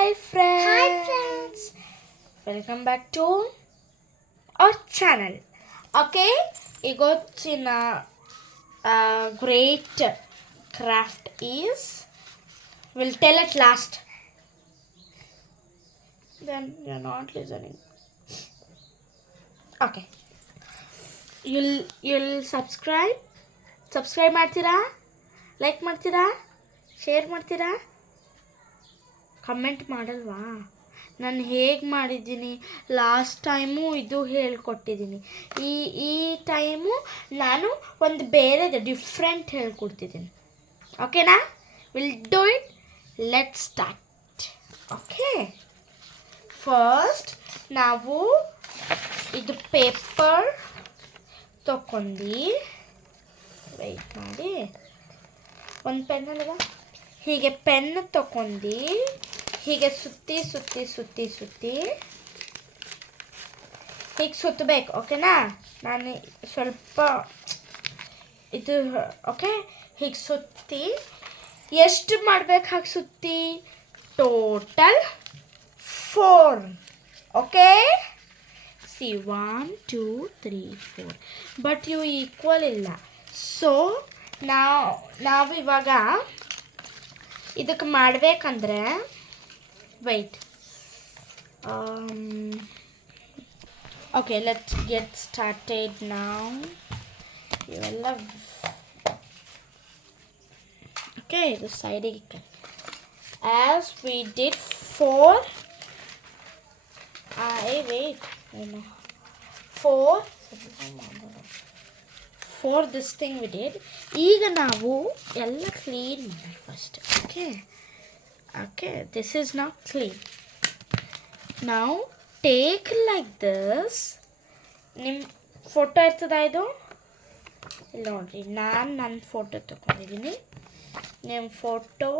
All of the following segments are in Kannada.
Hi friends. Welcome back to our channel. Okay, ಇವತ್ತಿನ great craft is, we'll tell it last. Then you're not listening. Okay. You'll subscribe ಮಾಡ್ತೀರಾ, ಲೈಕ್ ಮಾಡ್ತೀರಾ, ಶೇರ್ ಮಾಡ್ತೀರಾ, ಕಮೆಂಟ್ ಮಾಡಲ್ವಾ? ನಾನು ಹೇಗೆ ಮಾಡಿದ್ದೀನಿ ಲಾಸ್ಟ್ ಟೈಮು ಇದು ಹೇಳ್ಕೊಟ್ಟಿದ್ದೀನಿ. ಈ ಟೈಮು ನಾನು ಒಂದು ಬೇರೆದು ಡಿಫ್ರೆಂಟ್ ಹೇಳ್ಕೊಡ್ತಿದ್ದೀನಿ. ಓಕೆನಾ? Will do it. Let start. Okay, first ನಾವು ಇದು ಪೇಪರ್ ತಗೊಂಡು ವೆಯ್ಟ್ ಮಾಡಿ, ಒಂದು ಪೆನ್ನಲ್ವ, ಹೀಗೆ ಪೆನ್ ತಗೊಂಡು ಹೀಗೆ ಸುತ್ತಿ ಹೀಗೆ ಸುತ್ತಬೇಕು. ಓಕೆನಾ? ನಾನು ಸ್ವಲ್ಪ ಇದು ಓಕೆ, ಹೀಗೆ ಸುತ್ತಿ ಎಷ್ಟು ಮಾಡಬೇಕು ಹಾಗೆ ಸುತ್ತಿ? ಟೋಟಲ್ 4. ಓಕೆ, ಸಿ 1 2 3 4, ಬಟ್ ಇವು ಈಕ್ವಲ್ ಇಲ್ಲ. ಸೊ ನಾವು ಇವಾಗ ಇದಕ್ಕೆ ಮಾಡಬೇಕಂದ್ರೆ wait, okay, let's get started now. ಇವೆಲ್ಲ okay, the side as we did 4 4 this thing we did. ಈಗ ನಾವು ಎಲ್ಲ ಕ್ಲೀನ್ ಮಾಡೋಣ first. Okay, this is not clean. Now take like this. ನಿಮ್ಮ ಫೋಟೋ ಇರ್ತದ ಇದು? ಇಲ್ಲಿ ನೋಡ್ರಿ, ನನ್ನ ಫೋಟೋ ತಗೊಂಡಿದ್ದೀನಿ. ನಿಮ್ಮ ಫೋಟೋ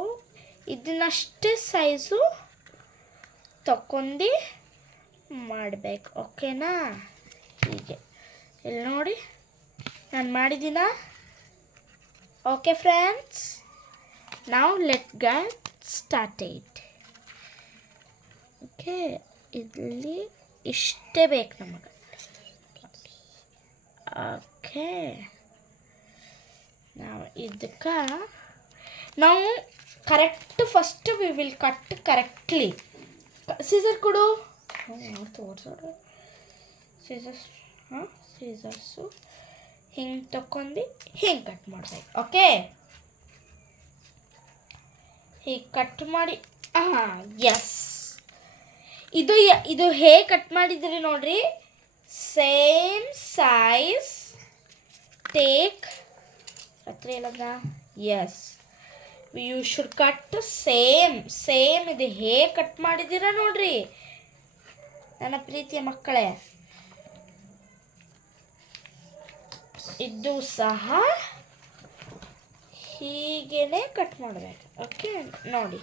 ಇದನ್ನಷ್ಟೇ ಸೈಜು ತಗೊಂಡು ಮಾಡಬೇಕು. ಓಕೆನಾ? ಹೀಗೆ ಇಲ್ಲಿ ನೋಡಿ ನಾನು ಮಾಡಿದ್ದೀನ. ಓಕೆ ಫ್ರೆಂಡ್ಸ್, ನಾವು ಲೆಟ್ ಗೆಟ್ started. ಓಕೆ, ಇಲ್ಲಿ ಇಷ್ಟೇ ಬೇಕು ನಮಗೆ. ಓಕೆ, ನಾವು ಇದಕ್ಕೆ ನಾವು correct first we will cut correctly. Scissor ಕೊಡು. ತೋರಿಸೋಡು ಸೀಸರ್ಸ್. ಸೀಸರ್ಸು ಹಿಂಗೆ ತಗೊಂಡು ಹಿಂಗೆ ಕಟ್ ಮಾಡಬೇಕು. ಓಕೆ, ಹೀಗೆ ಕಟ್ ಮಾಡಿ. ಎಸ್, ಇದು ಹೇಗೆ ಕಟ್ ಮಾಡಿದ್ರಿ ನೋಡ್ರಿ. ಸೇಮ್ ಸೈಜ್ ಟೇಕ್ ಹತ್ರ ಹೇಳದ. Yes, you should cut same ಇದು ಹೇಗೆ ಕಟ್ ಮಾಡಿದ್ದೀರಾ ನೋಡ್ರಿ ನನ್ನ ಪ್ರೀತಿಯ ಮಕ್ಕಳೇ. ಇದು ಸಹ ಹೀಗೇನೆ ಕಟ್ ಮಾಡಬೇಕು. ಓಕೆ, ನೋಡಿ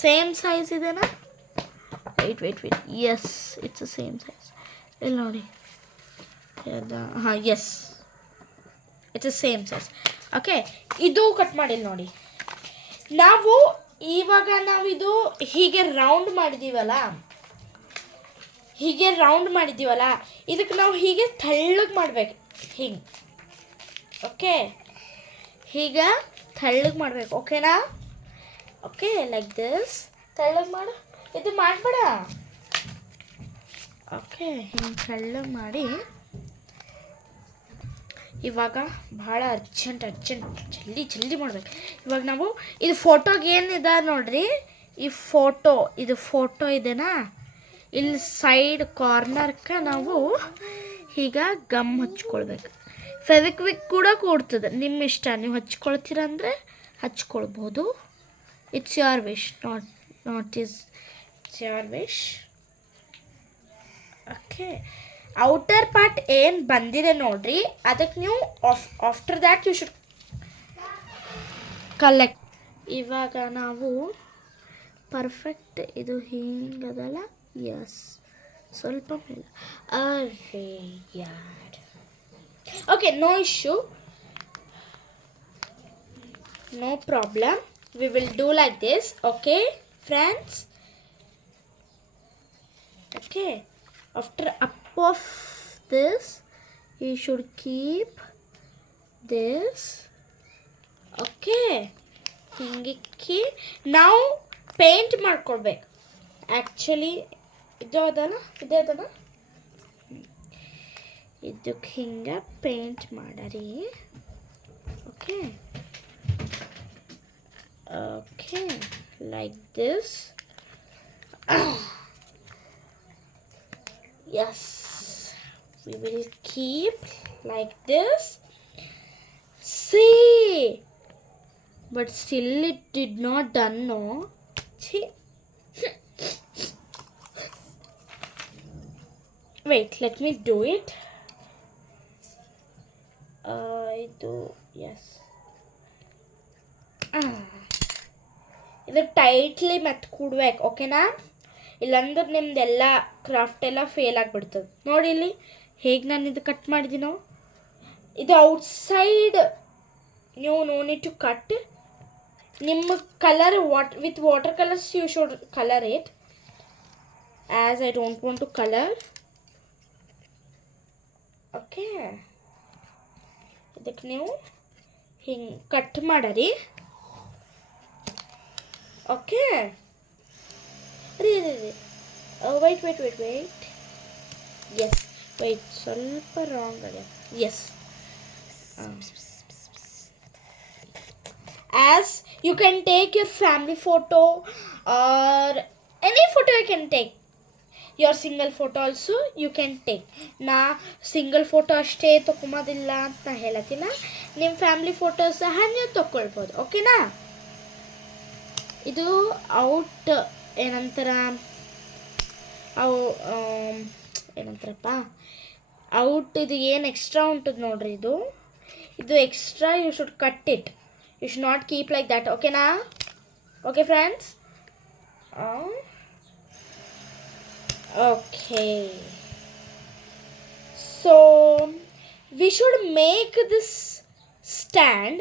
ಸೇಮ್ ಸೈಜ್ ಇದೆನಾ? Wait, yes, it's same size. ಇಲ್ಲಿ ನೋಡಿ, yes, it's same size. Okay, ಇದು ಕಟ್ ಮಾಡಿಲ್ಲ ನೋಡಿ. ಇವಾಗ ನಾವು ಇದು ಹೀಗೆ ರೌಂಡ್ ಮಾಡಿದ್ದೀವಲ್ಲ, ಇದಕ್ಕೆ ನಾವು ಹೀಗೆ ತೆಳ್ಳಗೆ ಮಾಡಬೇಕು. ಹಿಂಗೆ. ಓಕೆ, ಹೀಗ ತೆಳ್ಳಗೆ ಮಾಡಬೇಕು. ಓಕೆನಾ? ಓಕೆ, ಲೈಕ್ ದಿಸ್ ತೆಳ್ಳಗೆ ಮಾಡು. ಇದು ಮಾಡಬೇಡ. ಓಕೆ, ಹಿಂಗೆ ತೆಳ್ಳಗೆ ಮಾಡಿ. ಇವಾಗ ಭಾಳ ಅರ್ಜೆಂಟ್ ಜಲ್ದಿ ಮಾಡಬೇಕು. ಇವಾಗ ನಾವು ಇದು ಫೋಟೋಗೆ ಏನಿದೆ ನೋಡ್ರಿ, ಇದು ಫೋಟೋ ಇದೆನಾ, ಇಲ್ಲಿ ಸೈಡ್ ಕಾರ್ನರ್ಗೆ ನಾವು ಈಗ ಗಮ್ ಹಚ್ಕೊಳ್ಬೇಕು. ಫೆವಿಕ್ವಿಕ್ ಕೂಡ ಕೊಡ್ತದೆ, ನಿಮ್ಮ ಇಷ್ಟ. ನೀವು ಹಚ್ಕೊಳ್ತೀರ ಅಂದರೆ ಹಚ್ಕೊಳ್ಬೋದು. It's your wish, it's your wish. Okay, outer part ಏನು ಬಂದಿದೆ ನೋಡ್ರಿ, ಅದಕ್ಕೆ ನೀವು after that you should collect. ಇವಾಗ ನಾವು ಪರ್ಫೆಕ್ಟ್ ಇದು ಹಿಂಗದಲ್ಲ. ಎಸ್, ಸ್ವಲ್ಪ ಮೇಲೆ. ಅರೇ ಯಾರ್. Okay, no issue, no problem. We will do like this. Okay friends, Okay, after up of this you should keep this. Okay, ಹಿಂಗಿಕ್ಕಿ ನಾವು ಪೇಂಟ್ ಮಾಡ್ಕೊಳ್ಬೇಕು. ಆ್ಯಕ್ಚುಲಿ ಇದು ಅದಲ್ಲ, ಇದೇ ಅದಲ್ಲ, ಇದಕ್ಕೆ ಹಿಂಗೆ ಪೇಂಟ್ ಮಾಡರಿ. Okay okay, like this. Yes, we will keep like this. See, but still it did not done, no. See. Wait, let me do it. I do, yes. ಇದು ಟೈಟ್ಲಿ ಮತ್ತೆ ಕೂಡ್ಬೇಕು, ಓಕೆನಾ? ಇಲ್ಲಾಂದ್ರೆ ನಿಮ್ದೆಲ್ಲ ಕ್ರಾಫ್ಟ್ ಎಲ್ಲ ಫೇಲ್ ಆಗಿಬಿಡ್ತದೆ. ನೋಡಿ ಇಲ್ಲಿ ಹೇಗೆ ನಾನು ಇದು ಕಟ್ ಮಾಡಿದ್ದೀನೋ. ಇದು ಔಟ್ಸೈಡ್ ನೀವು ನೋ ನೀಡ್ ಟು ಕಟ್. ನಿಮ್ಮ colour with water colours you should colour it, as I don't want to colour. Okay, ಇದಕ್ಕೆ ನೀವು ಹಿಂಗೆ ಕಟ್ ಮಾಡರಿ. ಓಕೆ, ರೀ wait. Yes, wait, ಸ್ವಲ್ಪ ರಾಂಗ್ ಅದ. Yes. As you can take your family photo or any photo you can take. Your single photo also you can take. ನಾ ಸಿಂಗಲ್ ಫೋಟೋ ಅಷ್ಟೇ ತೊಗೊಂಬೋದಿಲ್ಲ ಅಂತ ನಾ ಹೇಳತ್ತಿಲ್ಲ. ನಿಮ್ಮ ಫ್ಯಾಮಿಲಿ ಫೋಟೋ ಸಹ ನೀವು ತೊಗೊಳ್ಬೋದು, ಓಕೆನಾ? ಇದು ಔಟ್ ಏನಂತಾರ, ಏನಂತಾರಪ್ಪ, ಔಟ್ ಇದು ಏನು ಎಕ್ಸ್ಟ್ರಾ ಉಂಟದು ನೋಡ್ರಿ, ಇದು extra you should cut it. You should not keep like that, ಓಕೆನಾ? Okay friends. Okay, so we should make this stand.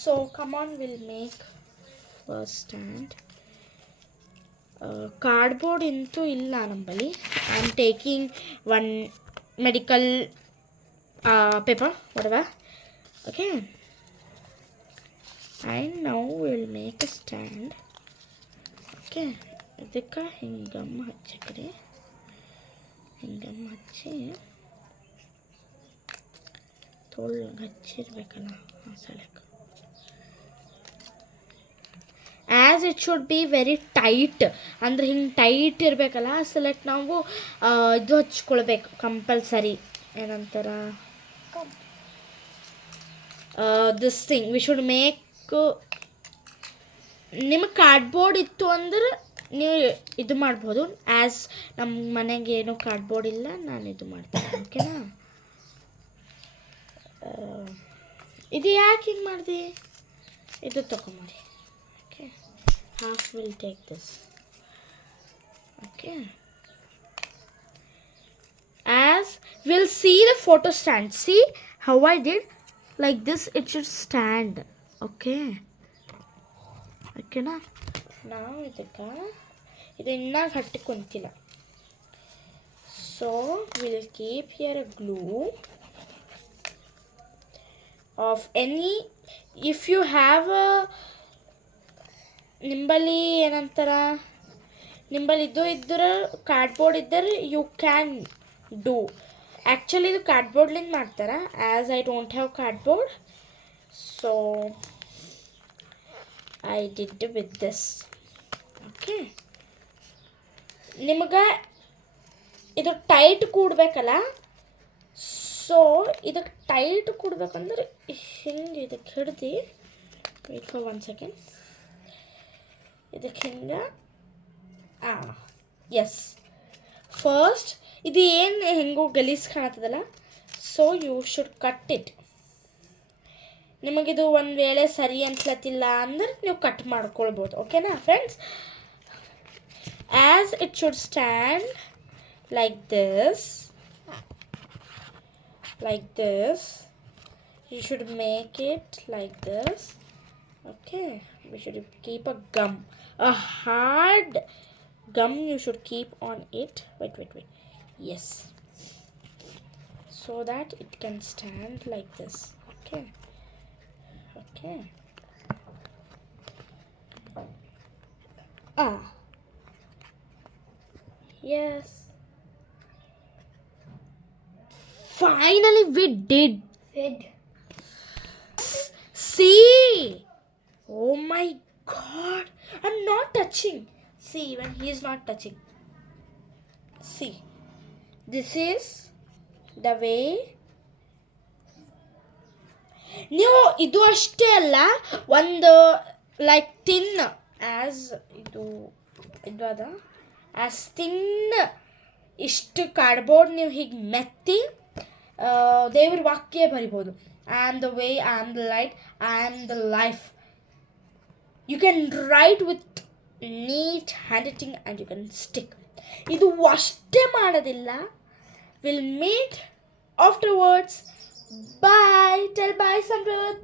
So come on, we'll make first stand. Cardboard into illa nambali. I am taking one medical paper, whatever. Okay, and now we'll make a stand. Okay, ಇದಕ್ಕೆ ಹಿಂಗಮ್ಮ ಹಚ್ಚಕ್ರಿ, ಹಿಂಗಮ್ಮ ಹಚ್ಚಿ ತೋಳ್ಗೆ ಹಚ್ಚಿರ್ಬೇಕಲ್ಲ ಸಲಕ್ಕೆ. As it should be very tight, ಅಂದರೆ ಹಿಂಗೆ ಟೈಟ್ ಇರಬೇಕಲ್ಲ, ಸಲಕ್ಕೆ ನಾವು ಇದು ಹಚ್ಕೊಳ್ಬೇಕು ಕಂಪಲ್ಸರಿ. ಏನಂತಾರ, this thing we should make. ನಿಮಗೆ ಕಾರ್ಡ್ಬೋರ್ಡ್ ಇತ್ತು ಅಂದ್ರೆ ನೀವು ಇದು ಮಾಡ್ಬೋದು. ಆ್ಯಸ್ ನಮ್ಮ ಮನೆಗೆ ಏನೂ ಕಾರ್ಡ್ಬೋರ್ಡ್ ಇಲ್ಲ, ನಾನು ಇದು ಮಾಡ್ತೀನಿ, ಓಕೆನಾ? ಇದು ಯಾಕೆ ಹಿಂಗೆ ಮಾಡಿದೆ, ಇದು ತೊಗೊಂಬರಿ. Okay, half will take this. Okay, as we'll see the photo stand. See how I did like this, it should stand. Okay, ಓಕೆನಾ? ನಾವು ಇದಕ್ಕೆ ಇದು ಇನ್ನೂ ಗಟ್ಟಿ ಕುಂತಿಲ್ಲ. So will keep here a glue of any, if you have ನಿಂಬಲ್ಲಿ ಏನಂತಾರ, ನಿಂಬಲ್ಲಿ ಇದು ಇದ್ದರೆ ಕಾರ್ಡ್ಬೋರ್ಡ್ ಇದ್ದರೆ ಯು ಕ್ಯಾನ್ ಡೂ. ಆ್ಯಕ್ಚುಲಿ ಇದು ಕಾರ್ಡ್ಬೋರ್ಡ್ಲಿಂದ ಮಾಡ್ತಾರೆ. As I don't have cardboard, so I did with this. Okay, ನಿಮಗೆ ಇದು ಟೈಟ್ ಕೂಡಬೇಕಲ್ಲ, ಸೊ ಇದಕ್ಕೆ ಟೈಟ್ ಕೂಡಬೇಕಂದ್ರೆ ಹಿಂಗೆ ಇದಕ್ಕೆ ಹಿಡ್ದು, ವೇಟ್ ಫಾರ್ 1 ಸೆಕೆಂಡ್, ಇದಕ್ಕೆ ಹಿಂಗೆ. ಎಸ್, ಫಸ್ಟ್ ಇದು ಏನು ಹೆಂಗೋ ಗಲೀಜು ಕಾಣತ್ತದಲ್ಲ, so you should cut it. ನಿಮಗಿದು ಒಂದು ವೇಳೆ ಸರಿ ಅನ್ಸ್ಲತ್ತಿಲ್ಲ ಅಂದ್ರೆ ನೀವು ಕಟ್ ಮಾಡ್ಕೊಳ್ಬೋದು, ಓಕೆನಾ friends? As it should stand like this, you should make it like this. Okay, we should keep a hard gum you should keep on it. Wait. Yes, so that it can stand like this. Okay. Yes, finally we did. See, oh my god, I'm not touching. See, even he is not touching. See, this is the way. ನೀವು ಇದು ಅಷ್ಟೇ ಅಲ್ಲ, ಒಂದು ಲೈಕ್ ತಿನ್ ಆಸ್ ಇದು ಅದ ಆಸ್ ತಿನ್ ಇಷ್ಟು ಕಾರ್ಡ್ಬೋರ್ಡ್ ನೀವು ಹೀಗೆ ಮೆತ್ತಿ ದೇವ್ರ ವಾಕ್ಯ ಬರಿಬೋದು. I am the way, I am the light, I am the life. You can write with neat handwriting and you can stick. ಇದು ಅಷ್ಟೇ ಮಾಡೋದಿಲ್ಲ. Will meet afterwards. Bye. Tell bye, Samrut.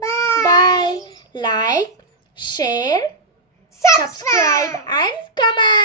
Bye. Like, share, subscribe and comment.